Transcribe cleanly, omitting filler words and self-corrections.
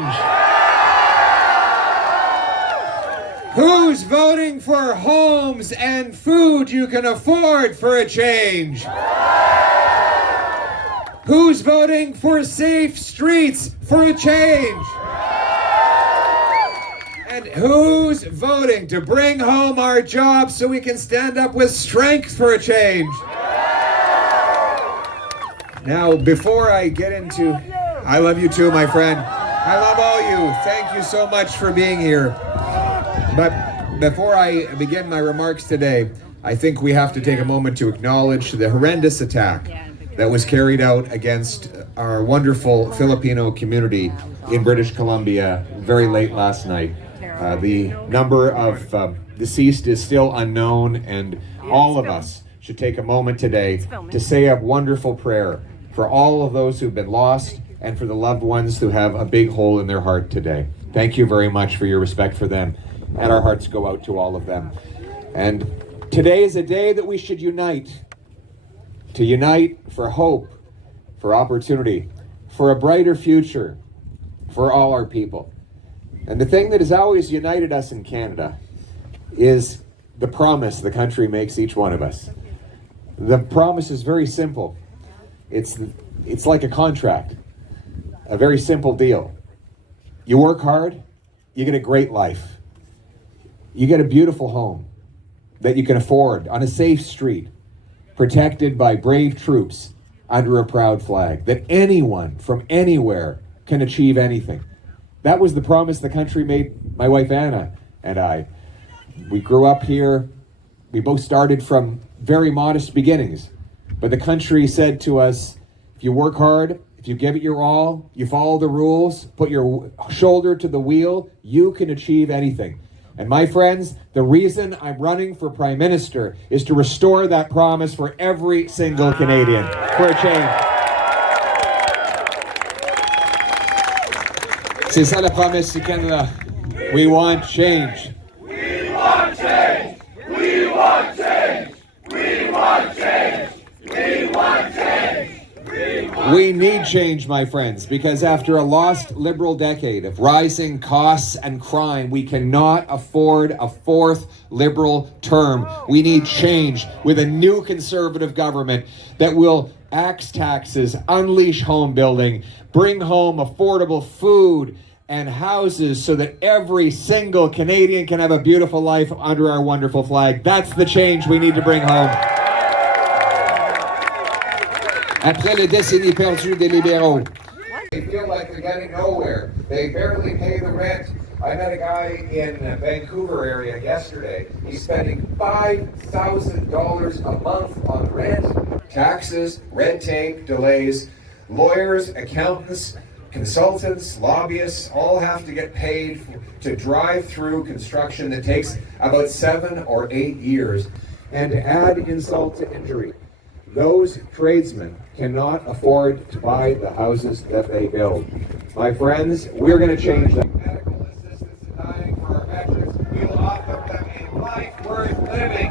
change? Who's voting for homes and food you can afford for a change? Who's voting for safe streets for a change? And who's voting to bring home our jobs so we can stand up with strength for a change? Now, before I get into... I love you too, my friend. I love all you. Thank you so much for being here. But before I begin my remarks today, I think we have to take a moment to acknowledge the horrendous attack that was carried out against our wonderful Filipino community in British Columbia very late last night. The number of deceased is still unknown, and all of us should take a moment today to say a wonderful prayer for all of those who've been lost and for the loved ones who have a big hole in their heart today. Thank you very much for your respect for them, and our hearts go out to all of them. And today is a day that we should unite, to unite for hope, for opportunity, for a brighter future for all our people. And the thing that has always united us in Canada is the promise the country makes each one of us. The promise is very simple. It's like a contract, a very simple deal. You work hard, you get a great life. You get a beautiful home that you can afford on a safe street, protected by brave troops under a proud flag, that anyone from anywhere can achieve anything. That was the promise the country made my wife Anna and I. We grew up here. We both started from very modest beginnings. But the country said to us, if you work hard, if you give it your all, you follow the rules, put your shoulder to the wheel, you can achieve anything. And my friends, the reason I'm running for Prime Minister is to restore that promise for every single Canadian, for a change. C'est ça la promesse du Canada. We want change. We want change. We want change. We want change. We want change. We need change, my friends, because after a lost Liberal decade of rising costs and crime, we cannot afford a fourth Liberal term. We need change with a new Conservative government that will axe taxes, unleash home building, bring home affordable food and houses so that every single Canadian can have a beautiful life under our wonderful flag. That's the change we need to bring home. Après les décennies perdues des libéraux. They feel like they're getting nowhere. They barely pay the rent. I met a guy in Vancouver area yesterday. He's spending $5,000 a month on rent. Taxes, red tape, delays, lawyers, accountants, consultants, lobbyists, all have to get paid to drive through construction that takes about 7 or 8 years. And to add insult to injury, those tradesmen cannot afford to buy the houses that they build. My friends, we're going to change them. Medical assistance in dying for our veterans. We will offer them a life worth living.